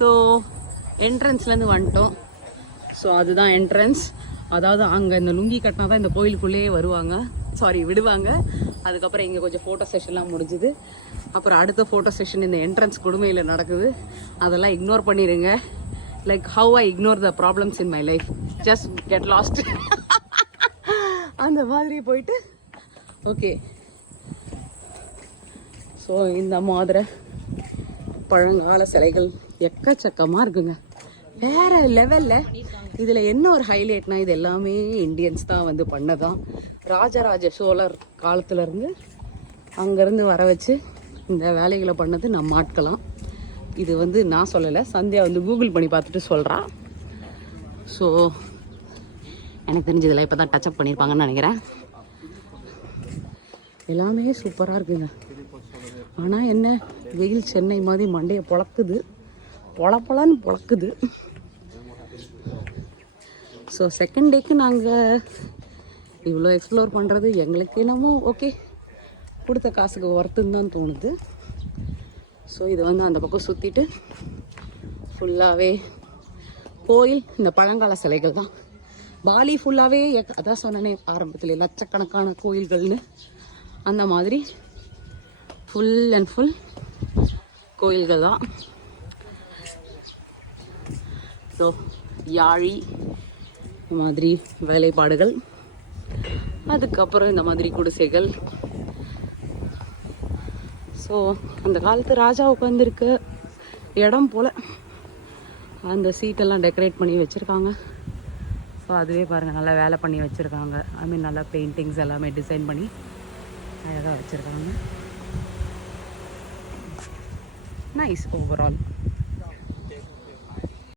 So என்ட்ரன்ஸ்லேருந்து வந்துட்டோம். So அதுதான் entrance. அதாவது அங்கே இந்த லுங்கி கட்டினா தான் இந்த கோயிலுக்குள்ளேயே வருவாங்க, விடுவாங்க. அதுக்கப்புறம் இங்கே கொஞ்சம் ஃபோட்டோ செஷன்லாம் முடிஞ்சுது. அப்புறம் அடுத்த ஃபோட்டோ செஷன் இந்த என்ட்ரன்ஸ் கொடுமையில் நடக்குது. அதெல்லாம் இக்னோர் பண்ணிடுங்க. Like how I ignore the problems in my life, just get lost அந்த மாதிரி போயிட்டு ஓகே. ஸோ இந்த மாதிரி பழங்கால சிலைகள் எக்கச்சக்கமாக இருக்குங்க, வேற லெவலில். இதில் என்ன ஒரு ஹைலைட்னா, இது எல்லாமே இந்தியன்ஸ் தான் வந்து பண்ணதான். ராஜராஜ சோழர் காலத்துலேருந்து அங்கேருந்து வர வச்சு இந்த வேலைகளை பண்ணது நம்ம ஆட்கலாம். இது வந்து நான் சொல்லலை, சந்தியா வந்து கூகுள் பண்ணி பார்த்துட்டு சொல்கிறா. ஸோ எனக்கு தெரிஞ்சதில்லை, இப்போ தான் டச்சப் பண்ணியிருப்பாங்கன்னு நினைக்கிறேன். எல்லாமே சூப்பராக இருக்குங்க. ஆனால் என்ன, வெயில் சென்னை மாதிரி மண்டையை பொழக்குது, பொழப்பொழன்னு பொழக்குது. ஸோ செகண்ட் டேக்கு நாங்கள் இவ்வளோ எக்ஸ்ப்ளோர் பண்ணுறது எங்களுக்கு என்னமோ ஓகே, கொடுத்த காசுக்கு ஒர்த்துன்னு தான் தோணுது. ஸோ இது வந்து அந்த பக்கம் சுற்றிட்டு ஃபுல்லாகவே கோயில், இந்த பழங்கால சிலைகள் தான். பாலி ஃபுல்லாகவே அதான் சொன்னேனே ஆரம்பத்தில், லட்சக்கணக்கான கோயில்கள்னு. அந்த மாதிரி ஃபுல் அண்ட் ஃபுல் கோயில்கள் தான். ஸோ யாழி இந்த மாதிரி வேலைப்பாடுகள், அதுக்கப்புறம் இந்த மாதிரி குடிசைகள். ஸோ அந்த காலத்து ராஜா உட்காந்துருக்க இடம் போல் அந்த சீட்டெல்லாம் டெக்கரேட் பண்ணி வச்சுருக்காங்க. ஸோ அதுவே பாருங்கள், நல்லா வேலை பண்ணி வச்சுருக்காங்க. ஐ மீன் நல்லா பெயிண்டிங்ஸ் எல்லாமே டிசைன் பண்ணி அழகாக வச்சுருக்காங்க. Nice overall.